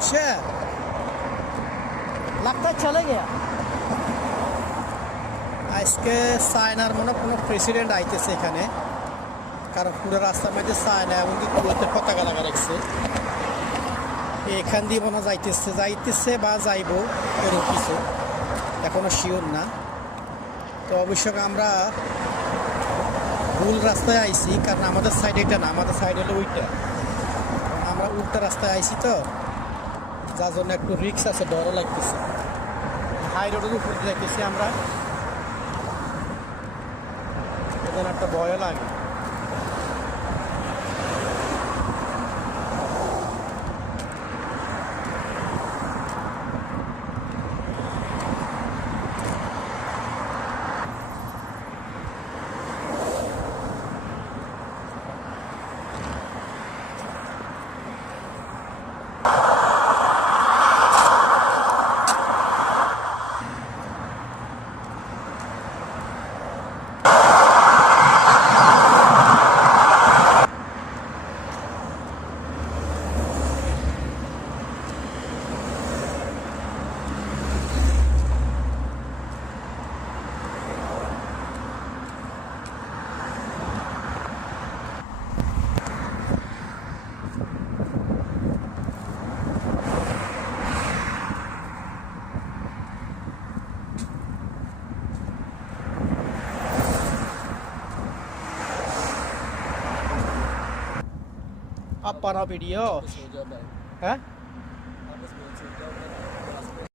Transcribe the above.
अच्छा लगता है चले गया আজকে চায়নার মনে কোনো প্রেসিডেন্ট আইতেছে এখানে কারণ পুরো রাস্তার মধ্যে চায়না এমনকি কুয়েতের পতাকা লাগা রাখছে এখান দিয়ে মনে যাইতেছে বা যাইব এরকম কিছু এখনো শিওর না তো অবশ্যই আমরা ভুল রাস্তায় আইছি কারণ আমাদের সাইড এটা না আমাদের সাইড হলো ওইটা আমরা উল্টা রাস্তায় আইছি তো যার জন্য একটু রিক্স আছে ডরও লাগতেছে হাই রোডের উপর দিয়ে যাইতেছি আমরা এজন্য একটা ভয়ও লাগে Apa no video? Hah?